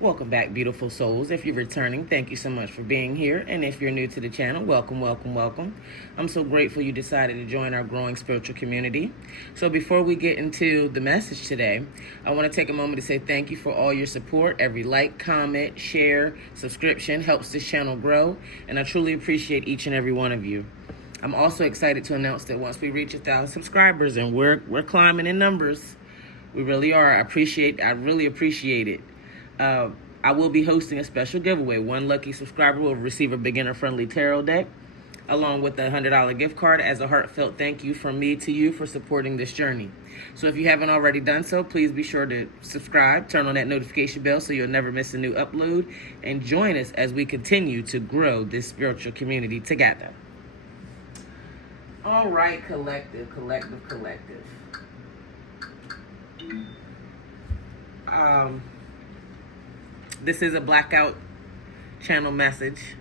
Welcome back, beautiful souls. If you're returning, thank you so much for being here. And if you're new to the channel, welcome, welcome, welcome. I'm so grateful you decided to join our growing spiritual community. So before we get into the message today, I want to take a moment to say thank you for all your support. Every like, comment, share, subscription helps this channel grow. And I truly appreciate each and every one of you. I'm also excited to announce that once we reach 1,000 subscribers, and we're climbing in numbers, we really are. I really appreciate it. I will be hosting a special giveaway. One lucky subscriber will receive a beginner-friendly tarot deck, along with a $100 gift card as a heartfelt thank you from me to you for supporting this journey. So if you haven't already done so, please be sure to subscribe, turn on that notification bell so you'll never miss a new upload, and join us as we continue to grow this spiritual community together. All right, collective. This is a blackout channel message.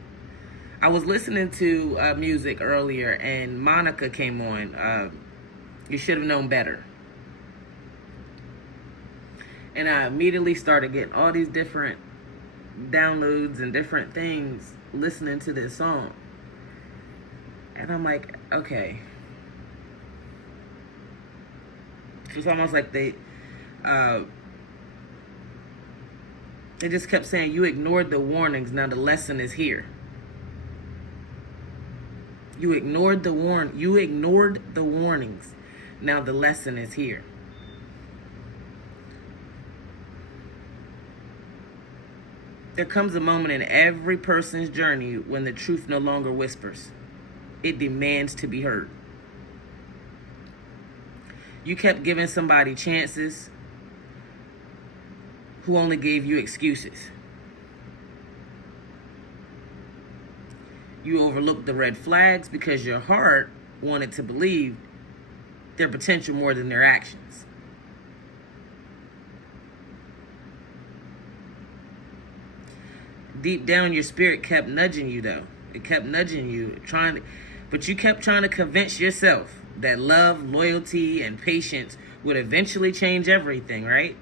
I was listening to music earlier and Monica came on. You should have known better. And I immediately started getting all these different downloads and different things listening to this song. And I'm like, okay. It's almost like they just kept saying, you ignored the warnings, now the lesson is here. You ignored the warnings, now the lesson is here. There comes a moment in every person's journey when the truth no longer whispers. It demands to be heard. You kept giving somebody chances who only gave you excuses. You overlooked the red flags because your heart wanted to believe their potential more than their actions. Deep down, your spirit kept nudging you, though. It kept nudging you, but you kept trying to convince yourself that love, loyalty, and patience would eventually change everything, right?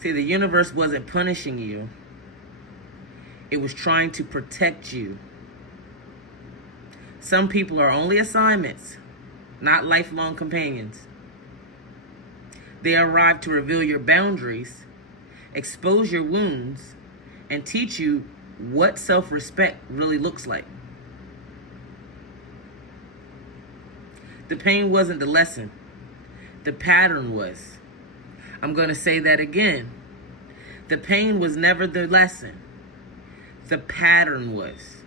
See, the universe wasn't punishing you. It was trying to protect you. Some people are only assignments, not lifelong companions. They arrive to reveal your boundaries, expose your wounds, and teach you what self-respect really looks like. The pain wasn't the lesson. The pattern was. I'm going to say that again. The pain was never the lesson. The pattern was.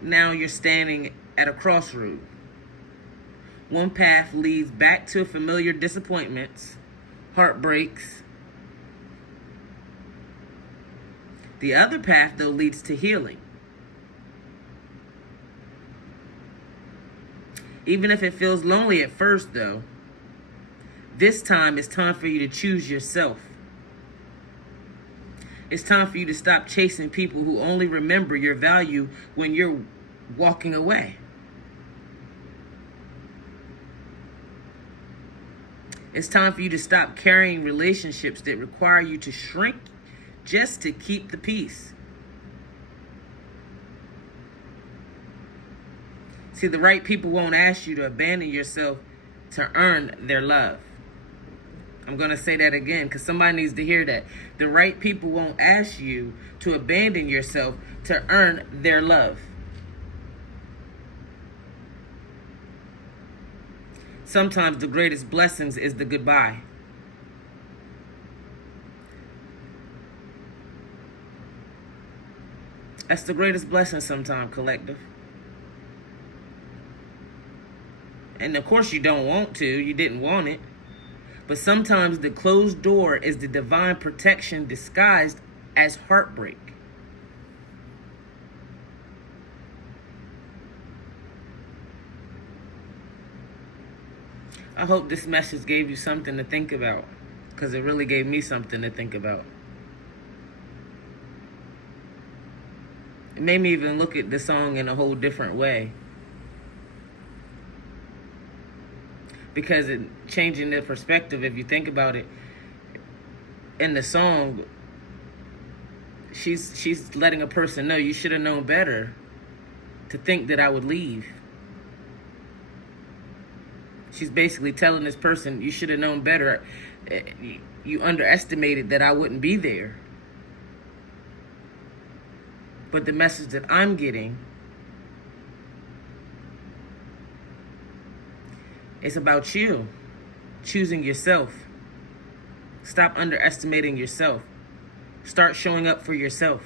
Now you're standing at a crossroad. One path leads back to familiar disappointments, heartbreaks. The other path, though, leads to healing. Even if it feels lonely at first, though, this time it's time for you to choose yourself. It's time for you to stop chasing people who only remember your value when you're walking away. It's time for you to stop carrying relationships that require you to shrink just to keep the peace. See, the right people won't ask you to abandon yourself to earn their love. I'm going to say that again because somebody needs to hear that. The right people won't ask you to abandon yourself to earn their love. Sometimes the greatest blessings is the goodbye. That's the greatest blessing sometimes, collective. And of course you don't want to. You didn't want it. But sometimes the closed door is the divine protection disguised as heartbreak. I hope this message gave you something to think about, because it really gave me something to think about. It made me even look at the song in a whole different way. Because it changing the perspective, if you think about it, in the song, she's letting a person know, you should have known better to think that I would leave. She's basically telling this person, you should have known better. You underestimated that I wouldn't be there. But the message that I'm getting is about you choosing yourself. Stop underestimating yourself. Start showing up for yourself.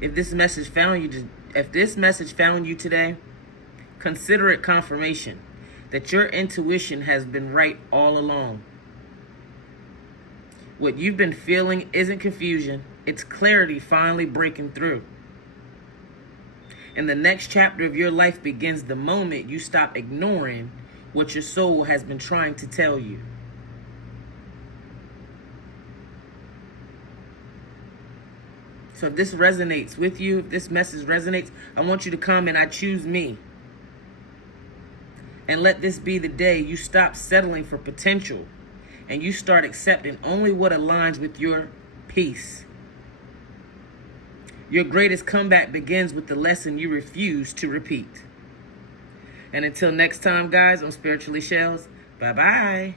If this message found you today, consider it confirmation that your intuition has been right all along. What you've been feeling isn't confusion, it's clarity finally breaking through. And the next chapter of your life begins the moment you stop ignoring what your soul has been trying to tell you. So if this resonates with you, if this message resonates, I want you to comment, I choose me. And let this be the day you stop settling for potential and you start accepting only what aligns with your peace. Your greatest comeback begins with the lesson you refuse to repeat. And until next time, guys, I'm Spiritually Shellz. Bye-bye.